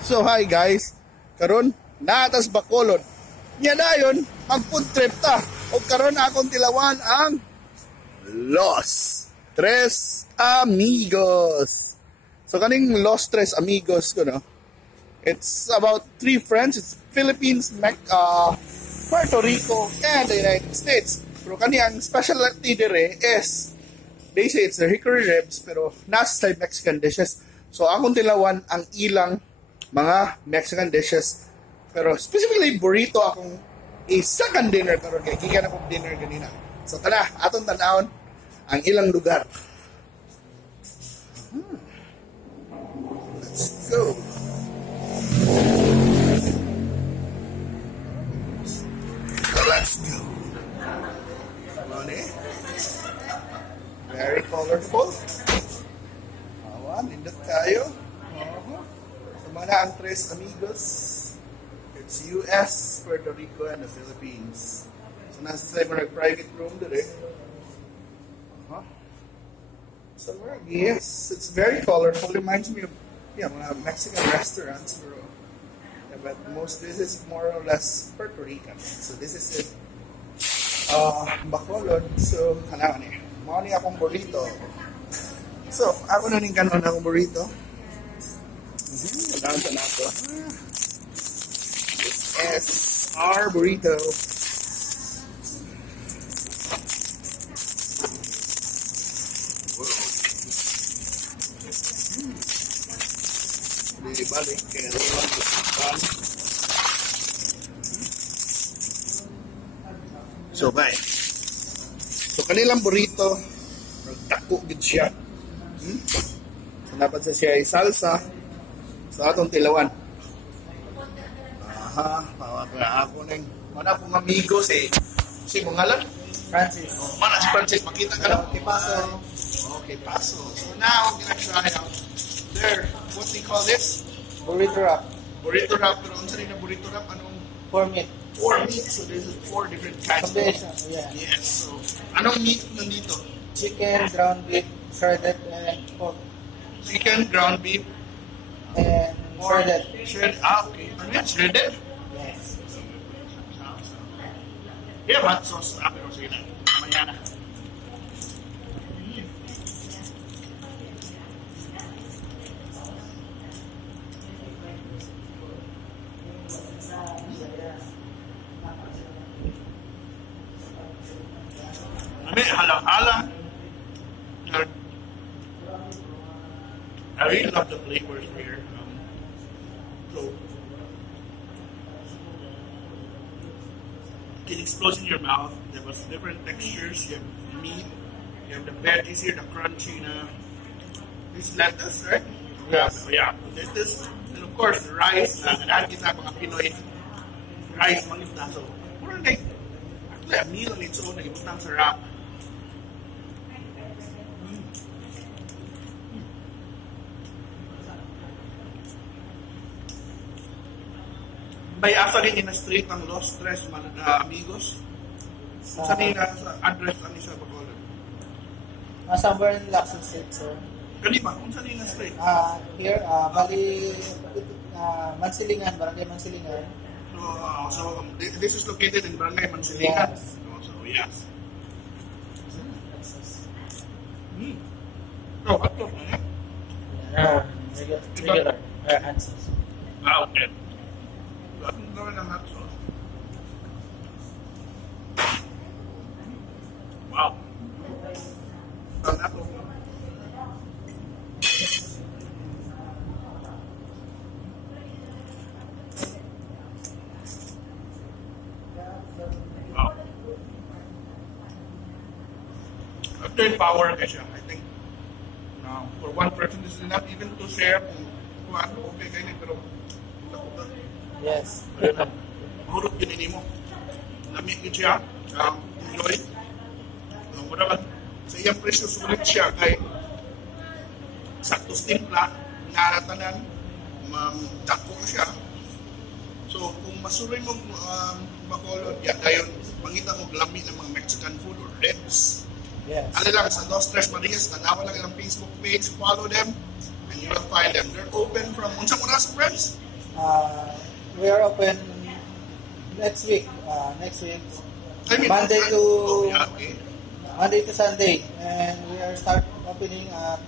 So hi guys, karon naatas Bacolod. Nya dayon mag food trip ta. O karon akong tilawan ang Los Trez Amigos. So kaning Los Trez Amigos ko no. It's about 3 friends. It's Philippines, Puerto Rico, and the United States. Pero kaniyang specialty dire is they say it's the hickory ribs pero nasa style Mexican dishes. So akong tilawan ang ilang mga Mexican dishes. Pero specifically burrito akong second dinner karon kay gikan akong dinner ganina. So tara, atong tan-awon ang ilang lugar. Let's go. Let's go. Very colorful. Awan, nindot tayo. Sumana ang Trez Amigos. It's US, Puerto Rico, and the Philippines. So nasa sa private room dire. So yes, it's very colorful. Reminds me of mga Mexican restaurants, bro. But most this is more or less Puerto Rican. So this is it. Bacolod. So hanaw ni. Mao ni akong burrito. So ako na ning kanon akong burrito. Down to nato. This is our burrito. Balik kaya so bye. So kanilang burrito nagdako gid siya. So dapat sa siya ay salsa sa atong tilawan. Bawa pa ako ning mana pong amigos si Bungalan Francis. Mana si Francis makita ka lang kay Paso. Okay, Paso. So now we're gonna try out there. What do you call this? Burrito Wrap. Burrito Wrap. Pero unsa rin na Burrito Wrap? Anong? 4 meat. 4 meat. So there's 4 different kinds. Combination, yeah. Yes. So, anong meat nandito? Chicken, ground beef, shredded, and pork. Chicken, ground beef, and shredded. Shredded. Okay. Ano yan? Shredded? Yes. Yeah, hot sauce. Pero sige na. Mamaya na. Halang-halang. I really love the flavors here. So it explodes in your mouth. There was different textures. You have meat. You have the veggies here, the crunchy na. This lettuce, right? Yes. Yeah. Lettuce. And of course, the rice. Nanahan kita mga Pinoy. Rice, mangita. So, parang like, actually a meal on its own. Nagibutang sarap. By after rin in-street ang Los Trez Amigos. Sa nila, sa address ani sa Bacolod. Somewhere in Lacson Street, sir. Kani ba? Kung saan in-street? Here, bali, Mansilingan, Barangay Mansilingan. So this is located in Barangay Mansilingan. Yes. So, yes. Oh, what the fuck? Regular answers. Okay. Anong gawin ng hot sauce? Wow. Ang ato. Wow. After power kasi I think for one person this is enough even to share kung ano okay kayo pero Yes. Hurot yun mo. Lamig yun siya. Enjoy. Mura ba? Sa iyang presyo sulit siya kay saktos timpla, naratanan, dako siya. So kung masuroy mo Bacolod, yan dayon mangita mo lami ng mga Mexican food or ribs. Yes. Ano lang, sa Los Trez Amigos, tanawan lang ang Facebook page, follow them, and you will find them. They're open from, unsa mo na sa friends? We are open next week. I mean, Monday to yeah, okay. Monday to Sunday, and we are start opening at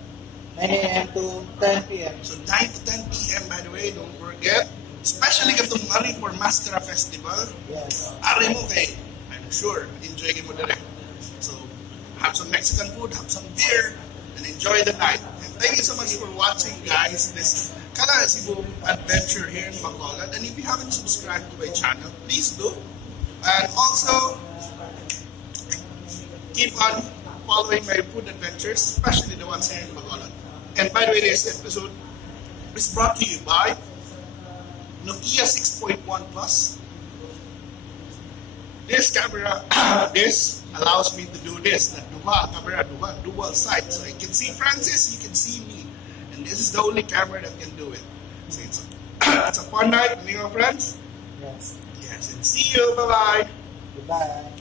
9 a.m. to 10 p.m. So 9 to 10 p.m. by the way, don't forget. Especially katong mari for Masskara Festival. Yes. Ari mo kay, I'm sure, enjoy mo direct. So, have some Mexican food, have some beer, and enjoy the night. And thank you so much for watching, guys, this Kalami Cebu adventure here in Bacolod. And if you haven't subscribed to my channel, please do. And also, keep on following my food adventures, especially the ones here in Bacolod. And by the way, this episode is brought to you by Nokia 6.1 Plus. This camera, this allows me to do this, the dual sight. So you can see Francis, you can see me. And this is the only camera that can do it. So it's a fun night, you know, friends? Yes. Yes, and see you, bye-bye. Goodbye.